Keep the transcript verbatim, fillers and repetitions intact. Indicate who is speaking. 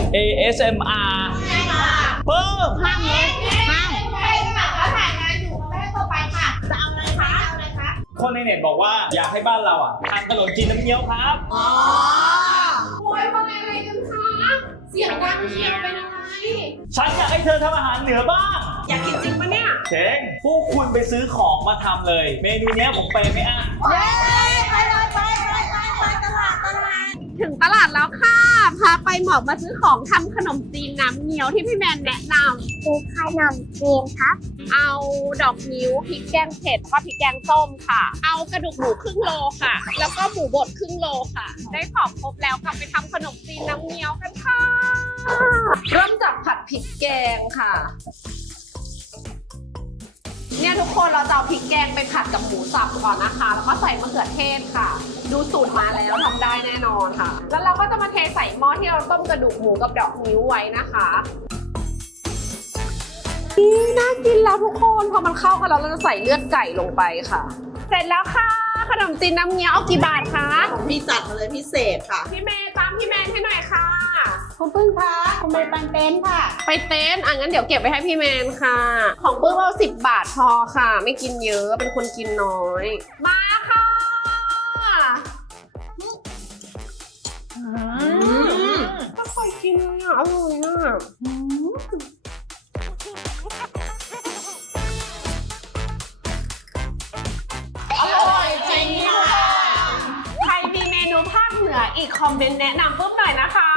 Speaker 1: เอ เอส เอ็ม อาร์
Speaker 2: ใช่ค่ะ
Speaker 1: เพิ่ม
Speaker 2: ห้ามเลยห้ามใช่ค่ะเขาถ่ายงานอยู่เขาไม่ให้เข้าไปค่ะจะเอาอะไรคะเอาอะไรคะ
Speaker 1: คนในเน็ตบอกว่าอยากให้บ้านเราอ่ะทำขนมจีนน้ำเงี้ยวครับ
Speaker 2: อ๋อโวยว่าอะไรกันคะเสียงดังเชียวเป็นอะไร
Speaker 1: ฉันอยากให้เธอทำอาหารเหนือบ้าง
Speaker 2: อยากกินจริงปะเนี่ย
Speaker 1: เชงพวกคุณไปซื้อของมาทำเลย เมนูเนี้ยผมไปไม่อั้น
Speaker 2: เย้ไปเลยไปไปไปไปตลาดตลาด
Speaker 3: ถึงตลาดแล้วค่ะ พาไปหมอกมาซื้อของทำขนมจีนน้ำเงี้ยวที่พี่แมนแนะนำ
Speaker 4: คือขนมจีนครับ
Speaker 3: เอาดอกนิ้วพริกแกงเผ็ดแล้วก็พริกแกงส้มค่ะ เอากระดูกหมูครึ่งโลค่ะ แล้วก็หมูบดครึ่งโลค่ะ ได้ของครบแล้วกลับไปทำขนมจีนน้ำเงี้ยวกันค่ะ เริ่มจากผัดพริกแกงค่ะ เนี่ยทุกคนเราจะเอาพริกแกงไปผัดกับหมูสับก่อนนะคะ แล้วก็ใส่มะเขือเทศค่ะ ดูสูตรมาแล้วทำได้แน่นอนค่ะ แล้วเราก็จะมาเทใส่หม้อที่เราต้มกระดูกหมูกับดอกนิ้วไว้นะคะนี่น่ากินแล้วทุกคนพอมันเข้ากันแล้วเราจะใส่เลือดไก่ลงไปค่ะ เสร็จแล้วค่ะขนมจีนน้ำเงี้ยวเอากี่บาทคะ
Speaker 2: ของพี่จัดมาเลยพิเศษค่ะ
Speaker 3: พี่เมย์ตามพี่แมนให้หน่อยค่ะ
Speaker 4: คุณพึ่งคะคุณไปปันเต้นค่ะ
Speaker 3: ไปเต้นอ่ะงั้นเดี๋ยวเก็บไว้ให้พี่แมนค่ะ ของปื้มเอาสิบบาทพอค่ะ ไม่กินเยอะเป็นคนกินน้อย มาค่ะไม่เคยกินเลยอ่ะอร่อยอ่ะอร่อยจริงค่ะใครมีเมนูภาคเหนืออีกคอมเมนต์แนะนำปื้มหน่อยนะคะ